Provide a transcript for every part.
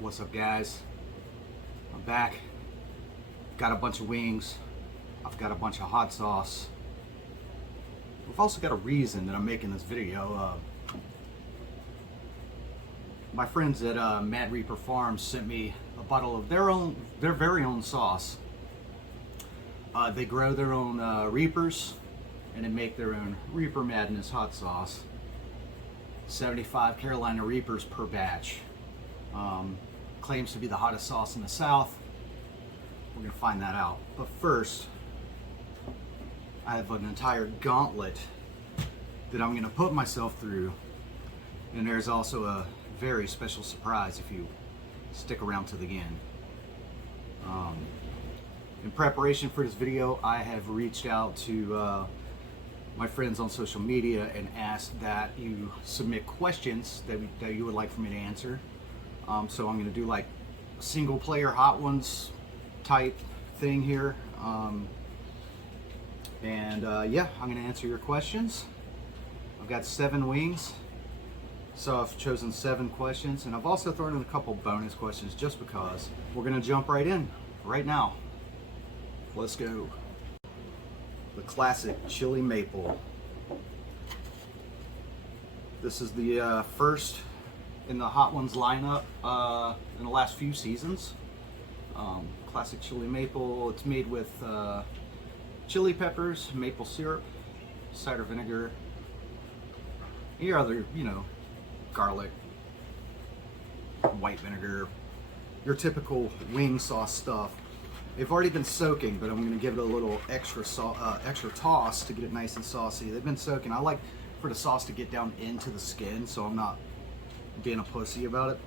What's up, guys? I'm back. Got a bunch of wings. I've got a bunch of hot sauce. We've also got a reason that I'm making this video. My friends at Mad Reaper Farms sent me a bottle of their very own sauce. They grow their own Reapers, and they make their own Reaper Madness hot sauce. 75 Carolina Reapers per batch. Claims to be the hottest sauce in the South. We're gonna find that out. But first, I have an entire gauntlet that I'm gonna put myself through. And there's also a very special surprise if you stick around to the end. In preparation for this video, I have reached out to my friends on social media and asked that you submit questions that you would like for me to answer. So I'm going to do like a single player Hot Ones type thing here. Yeah, I'm going to answer your questions. I've got 7 wings, so I've chosen 7 questions, and I've also thrown in a couple bonus questions just because. We're going to jump right in right now. Let's go. The classic chili maple. This is the first in the Hot Ones lineup in the last few seasons. Classic chili maple. It's made with chili peppers, maple syrup, cider vinegar, your other, garlic, white vinegar, your typical wing sauce stuff. They've already been soaking, but I'm going to give it a little extra toss to get it nice and saucy. They've been soaking. I like for the sauce to get down into the skin, so I'm not being a pussy about it.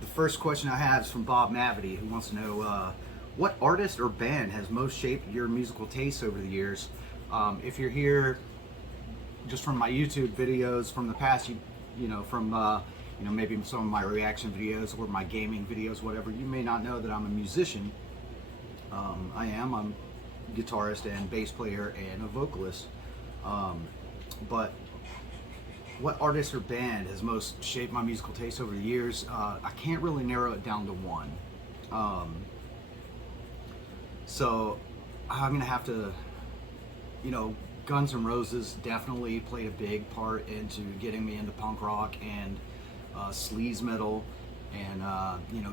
The first question I have is from Bob Mavity, who wants to know what artist or band has most shaped your musical taste over the years. If you're here just from my YouTube videos from the past, maybe some of my reaction videos or my gaming videos, whatever, you may not know that I'm a musician. I'm a guitarist and bass player and a vocalist. But what artist or band has most shaped my musical taste over the years? I can't really narrow it down to one. So I'm gonna have to, Guns N' Roses definitely played a big part into getting me into punk rock and sleaze metal, and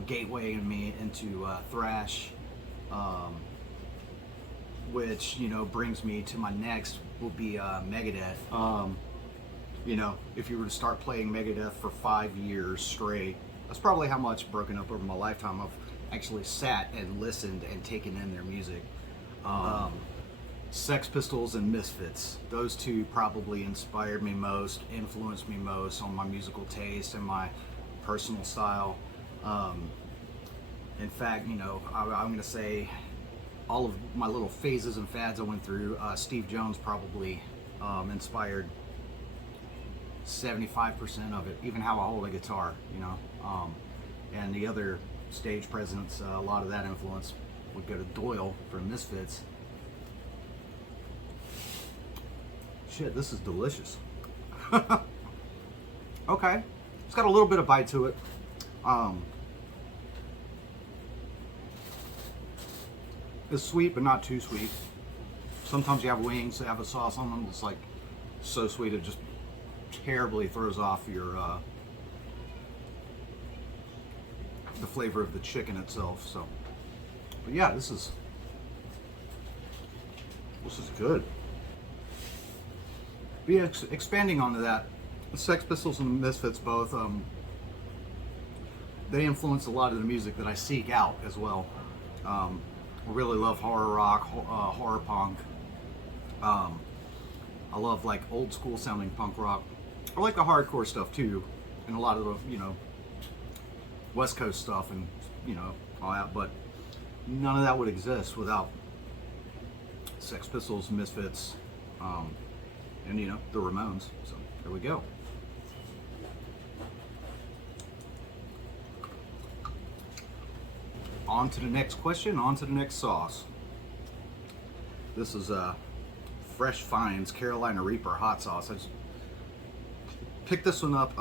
gatewaying me into thrash, which brings me to my next will be Megadeth. If you were to start playing Megadeth for 5 years straight, that's probably how much broken up over my lifetime I've actually sat and listened and taken in their music. Sex Pistols and Misfits, those two probably inspired me most, influenced me most on my musical taste and my personal style. In fact, I'm going to say all of my little phases and fads I went through, Steve Jones probably inspired 75% of it, even how I hold a guitar, and the other stage presence, a lot of that influence would go to Doyle from Misfits. Shit, this is delicious. Okay, it's got a little bit of bite to it. It's sweet, but not too sweet. Sometimes you have wings that have a sauce on them that's like so sweet it just terribly throws off your the flavor of the chicken itself. So, but yeah, this is good. But yeah, expanding onto that, the Sex Pistols and the Misfits both, they influence a lot of the music that I seek out as well. I really love horror rock, horror punk. I love like old school sounding punk rock. I like the hardcore stuff too, and a lot of the West Coast stuff and all that. But none of that would exist without Sex Pistols, Misfits, and the Ramones. So there we go. On to the next question, on to the next sauce. This is Fresh Finds Carolina Reaper hot sauce. I just picked this one up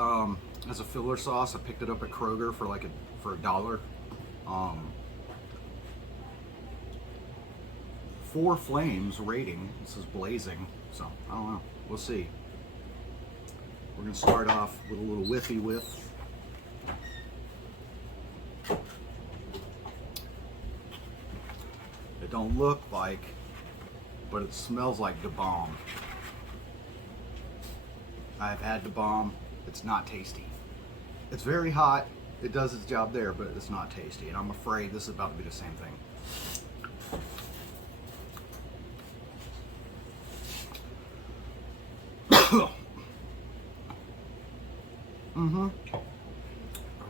as a filler sauce. I picked it up at Kroger for like for $1. 4 flames rating. This is blazing, so I don't know. We'll see. We're gonna start off with a little whiffy whiff. It don't look like, but it smells like the bomb. I've had the bomb. It's not tasty. It's very hot. It does its job there, but it's not tasty. And I'm afraid this is about to be the same thing.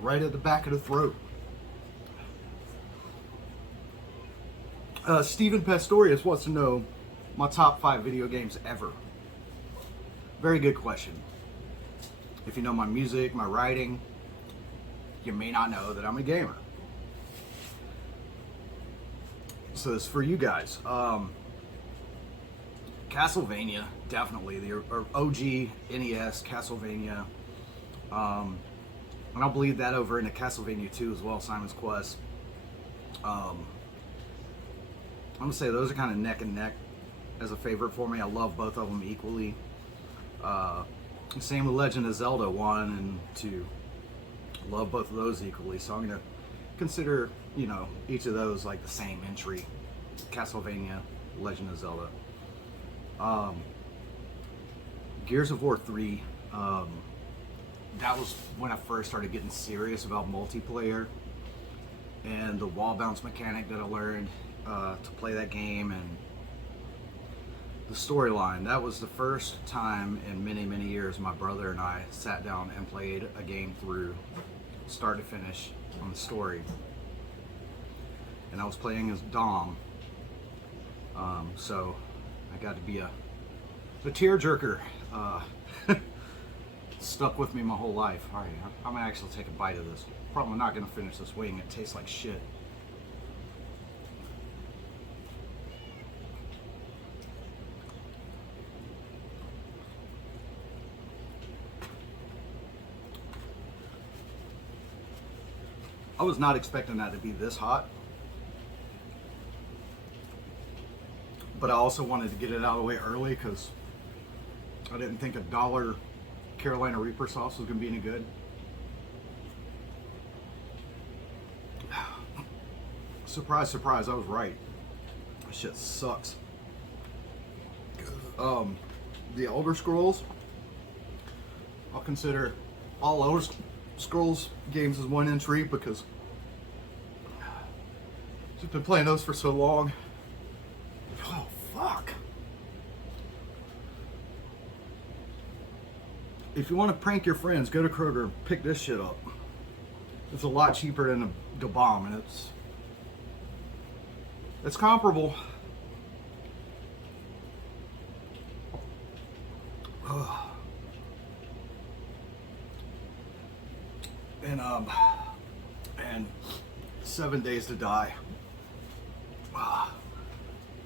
Right at the back of the throat. Stephen Pastorius wants to know my top 5 video games ever. Very good question. If you know my music, my writing, you may not know that I'm a gamer. So this is for you guys. Castlevania, definitely. The OG NES Castlevania. And I'll bleed that over into Castlevania 2 as well, Simon's Quest. I'm gonna say those are kind of neck and neck as a favorite for me. I love both of them equally. Same with Legend of Zelda 1 and 2. Love both of those equally. So I'm gonna consider, you know, each of those like the same entry. Castlevania, Legend of Zelda. Gears of War 3. That was when I first started getting serious about multiplayer and the wall bounce mechanic that I learned to play that game, and the storyline. That was the first time in many, many years my brother and I sat down and played a game through start to finish on the story. And I was playing as Dom. So I got to be a tearjerker. Stuck with me my whole life. All right, I'm gonna actually take a bite of this. Probably not gonna finish this wing. It tastes like shit. I was not expecting that to be this hot, but I also wanted to get it out of the way early because I didn't think $1 Carolina Reaper sauce was gonna be any good. Surprise, surprise, I was right. This shit sucks. The Elder Scrolls, I'll consider all Elder Scrolls games as one entry because I've just been playing those for so long. Oh, fuck. If you want to prank your friends, go to Kroger and pick this shit up. It's a lot cheaper than the bomb, and it's comparable. And 7 Days to Die.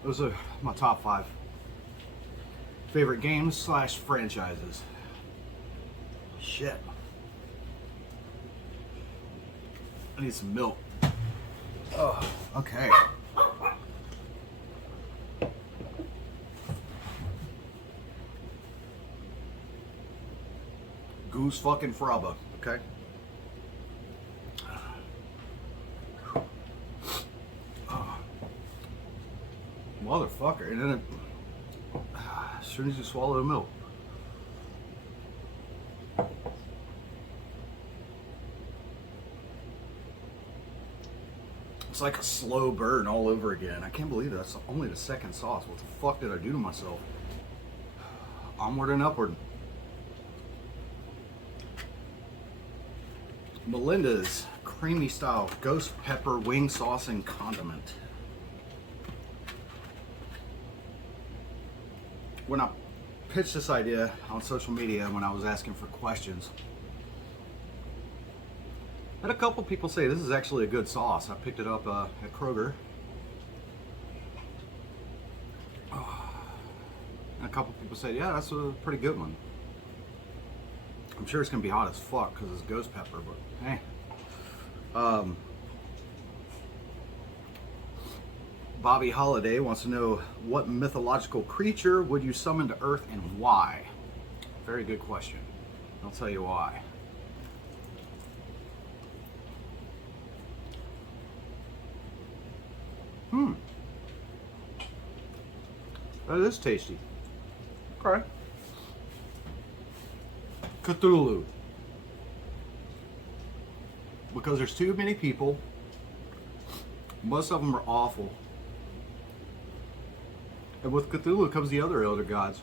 Those are my top 5 favorite games / franchises. Shit. I need some milk. Oh, okay. Goose fucking fraba, okay? Motherfucker, and then as soon as you swallow the milk. It's like a slow burn all over again. I can't believe that's only the second sauce. What the fuck did I do to myself? Onward and upward. Melinda's creamy style ghost pepper wing sauce and condiment. When I pitched this idea on social media, when I was asking for questions, I had a couple people say this is actually a good sauce. I picked it up at Kroger. And a couple people said, yeah, that's a pretty good one. I'm sure it's gonna be hot as fuck because it's ghost pepper, but hey. Bobby Holiday wants to know, what mythological creature would you summon to Earth and why? Very good question. I'll tell you why. That is tasty. Okay. Cthulhu. Because there's too many people. Most of them are awful. And with Cthulhu comes the other elder gods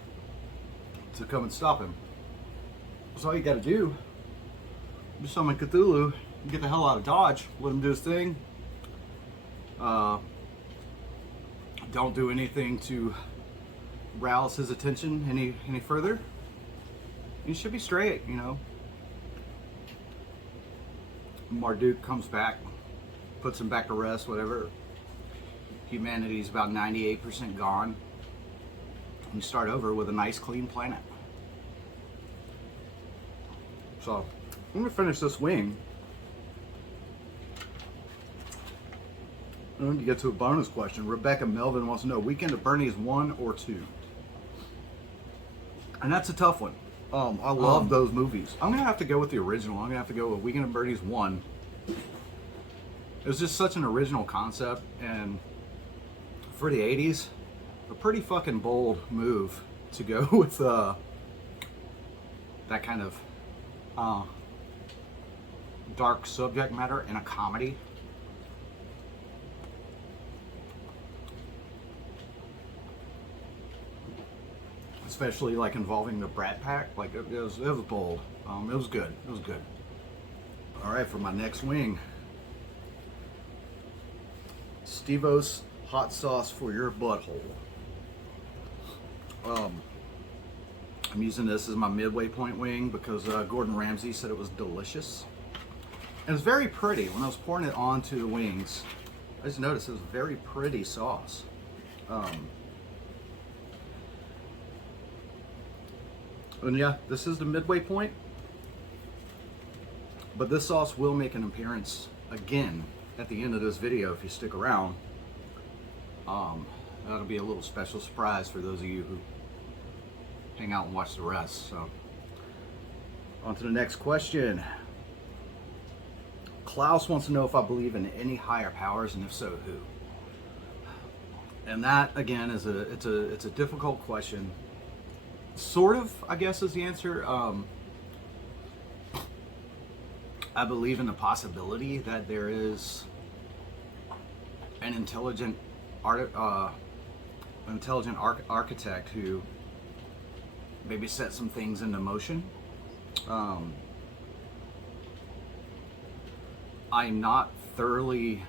to come and stop him. That's all you gotta do. Just summon Cthulhu and get the hell out of Dodge. Let him do his thing. Don't do anything to rouse his attention any further. You should be straight, you know. Marduk comes back, puts him back to rest, whatever. Humanity's about 98% gone. And you start over with a nice clean planet. So, I'm gonna finish this wing. And then you get to a bonus question. Rebecca Melvin wants to know, Weekend at Bernie's 1 or 2? And that's a tough one. I love those movies. I'm gonna have to go with the original. I'm gonna have to go with Weekend at Bernie's 1. It was just such an original concept, and for the 80s, a pretty fucking bold move to go with that kind of dark subject matter in a comedy. Especially like involving the Brat Pack, like it was bold. It was good. It was good. All right, for my next wing, Steve-O's hot sauce for your butthole. I'm using this as my midway point wing because Gordon Ramsay said it was delicious. And it's very pretty. When I was pouring it onto the wings, I just noticed it was very pretty sauce. And yeah, this is the midway point. But this sauce will make an appearance again at the end of this video if you stick around. That'll be a little special surprise for those of you who hang out and watch the rest. So, on to the next question. Klaus wants to know if I believe in any higher powers, and if so, who? And that again is it's a difficult question. Sort of, I guess, is the answer. I believe in the possibility that there is an intelligent architect who maybe set some things into motion. I'm not thoroughly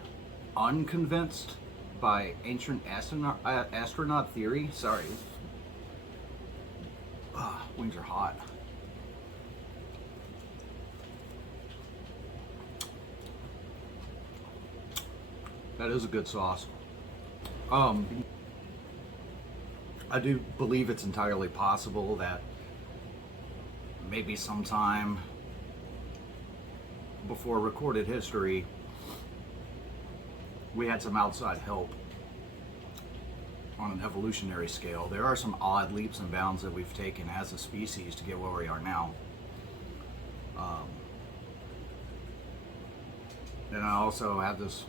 unconvinced by ancient astronaut theory. Sorry. Wings are hot. That is a good sauce. I do believe it's entirely possible that maybe sometime before recorded history, we had some outside help on an evolutionary scale. There are some odd leaps and bounds that we've taken as a species to get where we are now. And I also have this,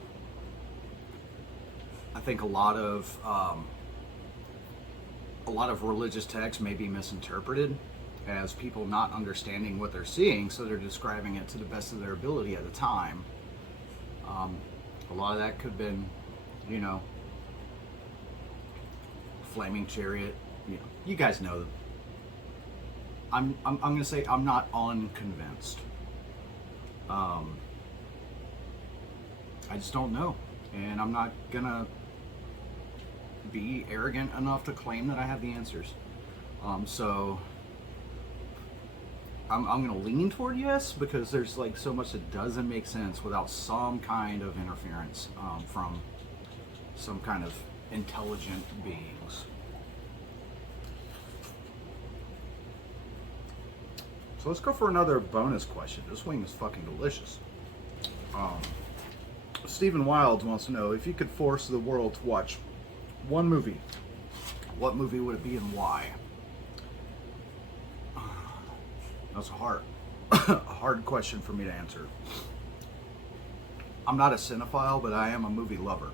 I think a lot of religious texts may be misinterpreted as people not understanding what they're seeing, so they're describing it to the best of their ability at the time. A lot of that could have been, you know, flaming chariot. You guys know. I'm gonna say I'm not unconvinced. I just don't know, and I'm not gonna be arrogant enough to claim that I have the answers. So I'm gonna lean toward yes, because there's like so much that doesn't make sense without some kind of interference from some kind of intelligent beings. So let's go for another bonus question. This wing is fucking delicious. Stephen Wilds wants to know if you could force the world to watch one movie, what movie would it be and why? That's a hard question for me to answer. I'm not a cinephile, but I am a movie lover.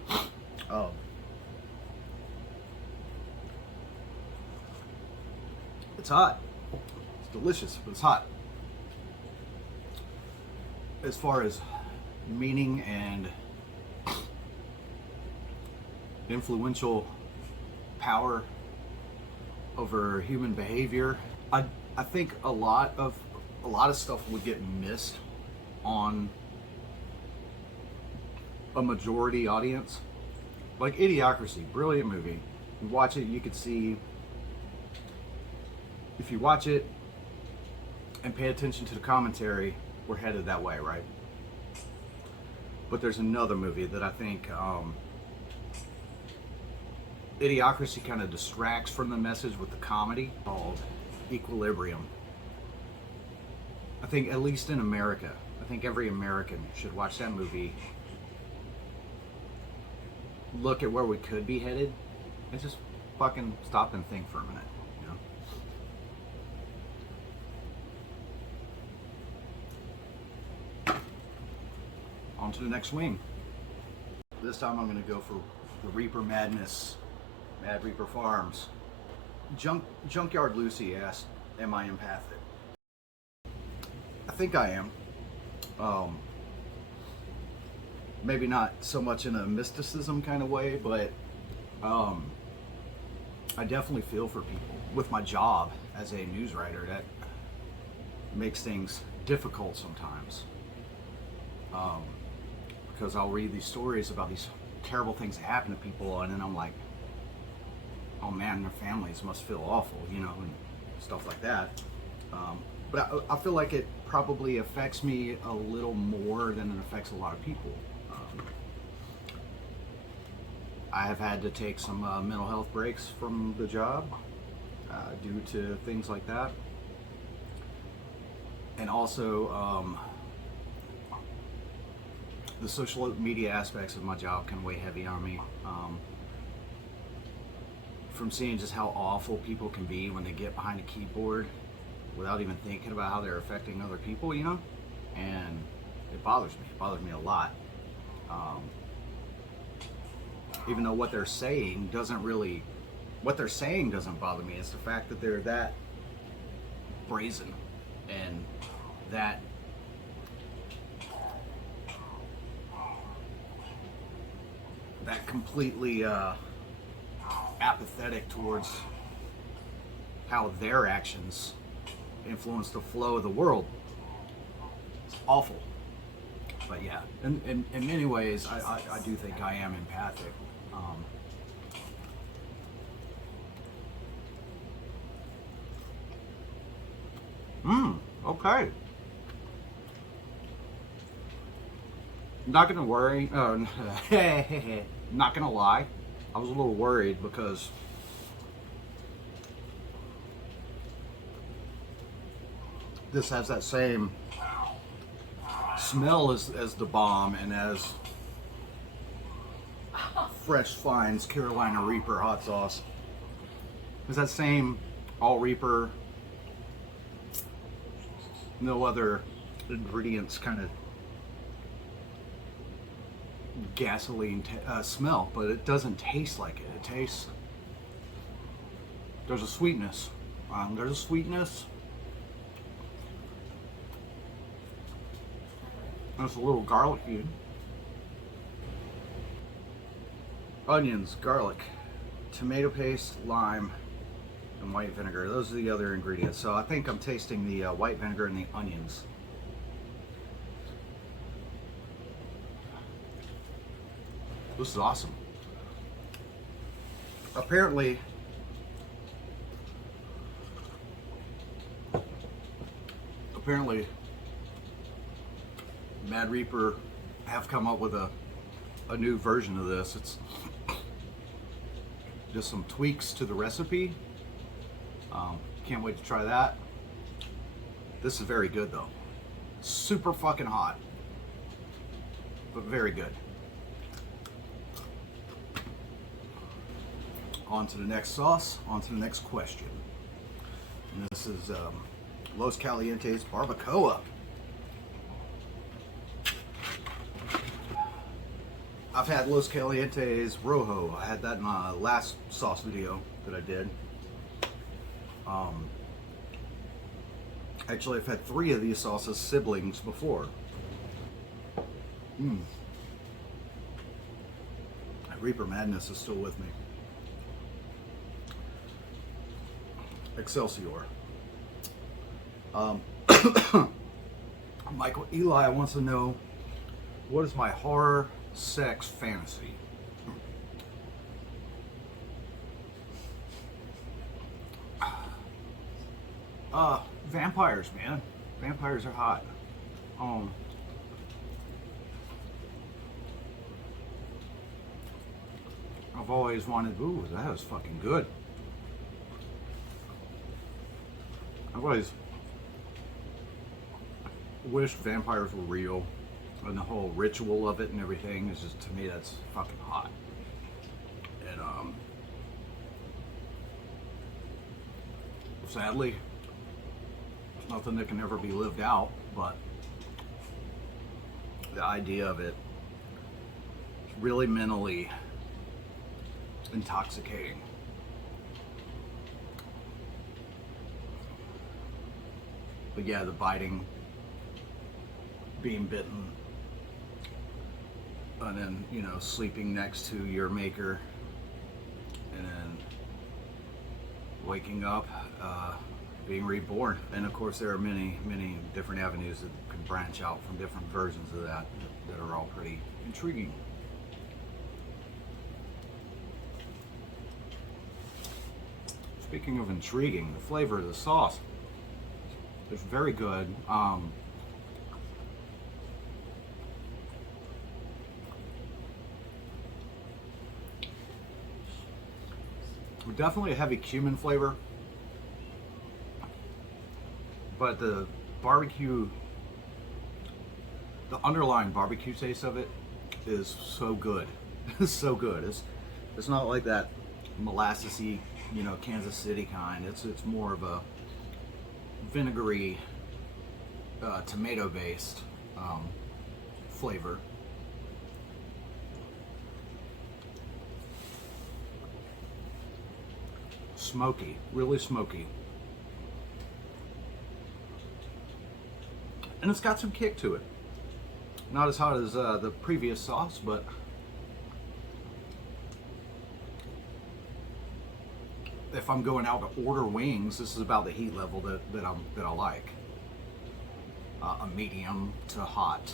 It's hot. It's delicious, but it's hot. As far as meaning and influential power over human behavior, I think a lot of stuff would get missed on a majority audience. Like Idiocracy, brilliant movie. You watch it, you could see, if you watch it and pay attention to the commentary, we're headed that way, right? But there's another movie that I think Idiocracy kind of distracts from the message with the comedy, called Equilibrium. I think, at least in America, I think every American should watch that movie, look at where we could be headed, and just fucking stop and think for a minute, you know? On to the next wing. This time I'm going to go for the Reaper Madness, Mad Reaper Farms. Junkyard Lucy asked, am I empathic? I think I am. Maybe not so much in a mysticism kind of way, but I definitely feel for people. With my job as a news writer, that makes things difficult sometimes. Because I'll read these stories about these terrible things that happen to people, and then I'm like, oh man, their families must feel awful, you know, and stuff like that. But I feel like it probably affects me a little more than it affects a lot of people. I have had to take some mental health breaks from the job due to things like that. And also, the social media aspects of my job can weigh heavy on me. From seeing just how awful people can be when they get behind a keyboard without even thinking about how they're affecting other people, you know? And it bothers me. It bothers me a lot. Even though what they're saying doesn't bother me. It's the fact that they're that brazen and that completely apathetic towards how their actions influence the flow of the world. It's awful. But yeah, in many ways, I do think I am empathic. Okay. Not gonna worry. Not gonna lie. I was a little worried because this has that same smell as the bomb and as Fresh Finds Carolina Reaper hot sauce. It's that same all Reaper, no other ingredients kind of gasoline smell, but it doesn't taste like it. It tastes, there's a sweetness. There's a little garlicky. Onions, garlic, tomato paste, lime, and white vinegar. Those are the other ingredients. So I think I'm tasting the white vinegar and the onions. This is awesome. Apparently, Mad Reaper have come up with a new version of this. It's just some tweaks to the recipe. Can't wait to try that. This is very good though. Super fucking hot, but very good. On to the next sauce, on to the next question. And this is Los Calientes Barbacoa. I've had Los Calientes Rojo. I had that in my last sauce video that I did. Actually, I've had 3 of these sauces siblings before. Reaper Madness is still with me. Excelsior. Michael Eli wants to know, what is my horror sex fantasy? Vampires, man. Vampires are hot. I've always wanted, ooh, that was fucking good. I've always wished vampires were real, and the whole ritual of it and everything is just, to me, that's fucking hot. And sadly, there's nothing that can ever be lived out, but the idea of it is really mentally intoxicating. But yeah, the biting, being bitten, and then, you know, sleeping next to your maker, and then waking up, being reborn. And of course there are many, many different avenues that can branch out from different versions of that that are all pretty intriguing. Speaking of intriguing, the flavor of the sauce is very good. Definitely a heavy cumin flavor, but the barbecue, the underlying barbecue taste of it is so good. It's so good. It's not like that molassesy, you know, Kansas City kind. It's more of a vinegary, tomato based flavor. Smoky, really smoky. And it's got some kick to it. Not as hot as the previous sauce, but if I'm going out to order wings, this is about the heat level that I like. A medium to hot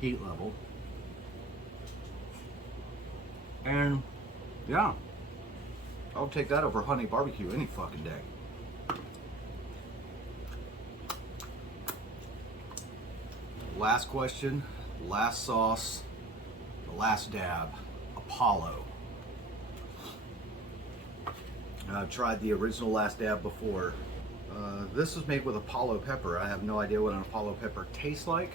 heat level. And yeah, I'll take that over honey barbecue any fucking day. Last question, last sauce, the last dab, Apollo. I've tried the original last dab before. This was made with Apollo pepper. I have no idea what an Apollo pepper tastes like.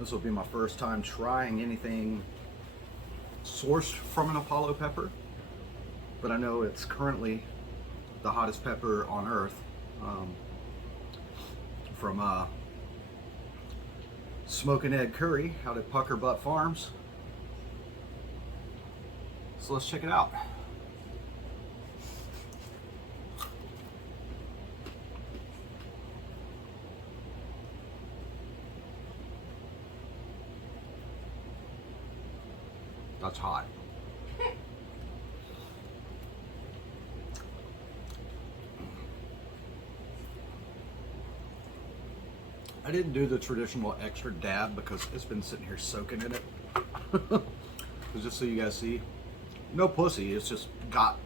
This will be my first time trying anything sourced from an Apollo pepper, but I know it's currently the hottest pepper on earth, from Smokin' Ed Curry out at Pucker Butt Farms. So let's check it out. That's hot. I didn't do the traditional extra dab because it's been sitting here soaking in it. Just so you guys see, no pussy, it's just got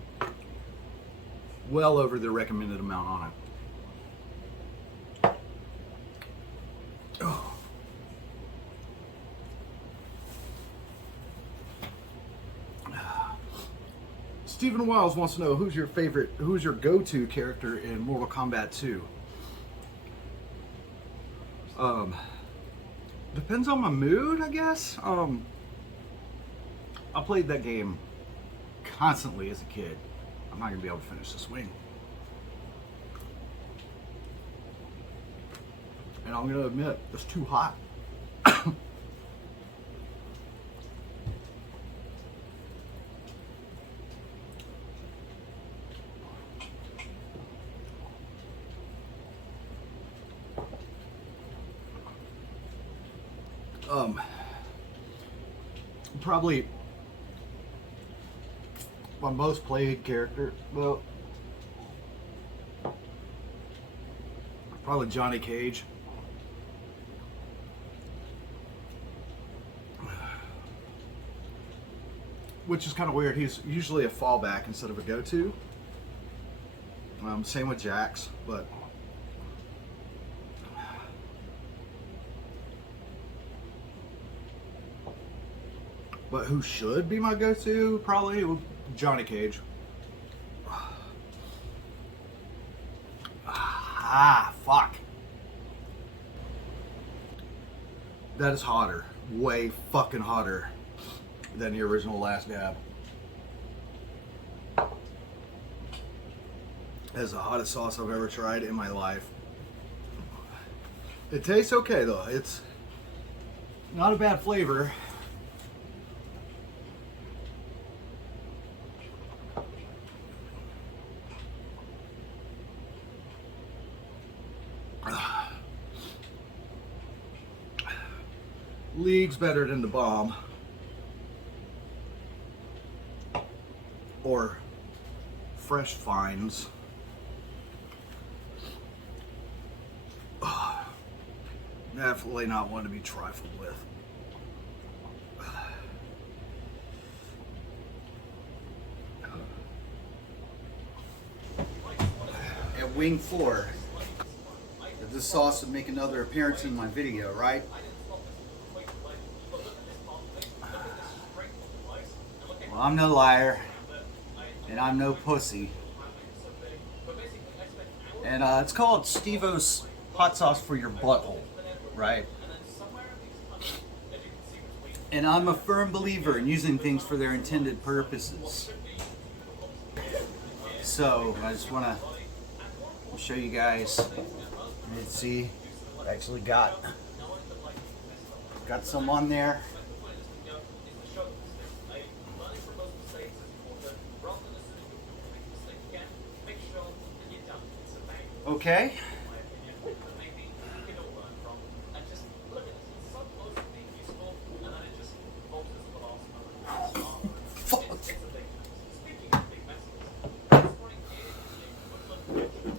well over the recommended amount on it. Oh. Stephen Wiles wants to know who's your go-to character in Mortal Kombat 2. Depends on my mood, I guess. I played that game constantly as a kid. I'm not gonna be able to finish the swing. And I'm gonna admit, it's too hot. Probably my most played character, well, probably Johnny Cage. Which is kind of weird. He's usually a fallback instead of a go-to. Same with Jax, but who should be my go-to? Probably Johnny Cage. Ah, fuck. That is hotter. Way fucking hotter than the original Last Dab. That is the hottest sauce I've ever tried in my life. It tastes okay though. It's not a bad flavor. Leagues better than the bomb. Or fresh finds. Definitely not one to be trifled with. At Wing 4, that this sauce would make another appearance in my video, right? Well, I'm no liar, and I'm no pussy. And it's called Steve-O's hot sauce for your butthole, right? And I'm a firm believer in using things for their intended purposes. So I just want to show you guys. Let's see, I actually got some on there. Okay.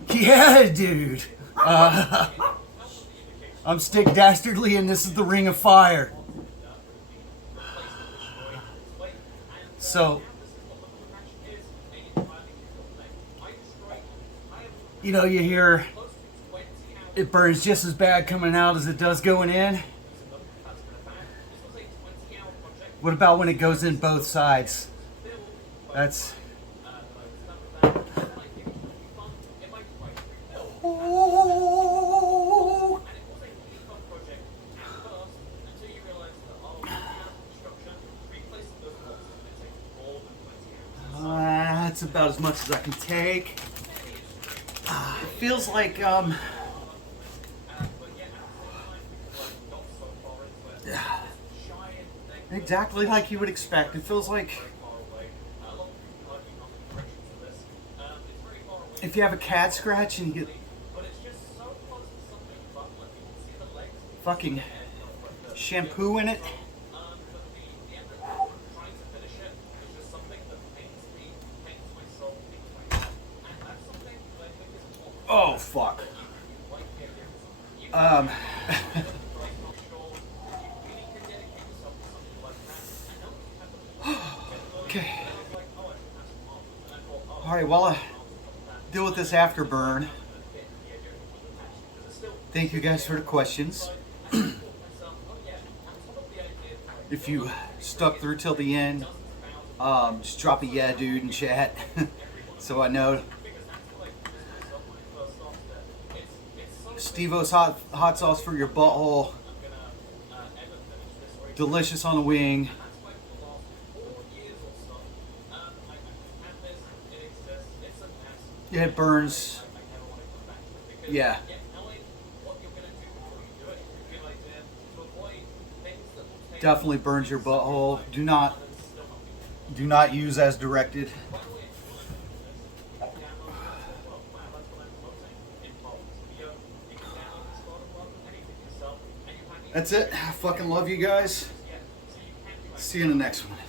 Yeah, dude. I'm Stick Dastardly, and this is the Ring of Fire. So, you know, you hear it burns just as bad coming out as it does going in. What about when it goes in both sides? That's... That's about as much as I can take. It feels like, exactly like you would expect. It feels like if you have a cat scratch and you get fucking shampoo in it. Oh, fuck. Okay. Alright, while I deal with this afterburn, thank you guys for the questions. If you stuck through till the end, Just drop a yeah, dude, in chat, so I know. Steve-O's hot sauce for your butthole. Delicious on the wing. Yeah, it burns. Yeah. Definitely burns your butthole. Do not use as directed. That's it. I fucking love you guys. See you in the next one.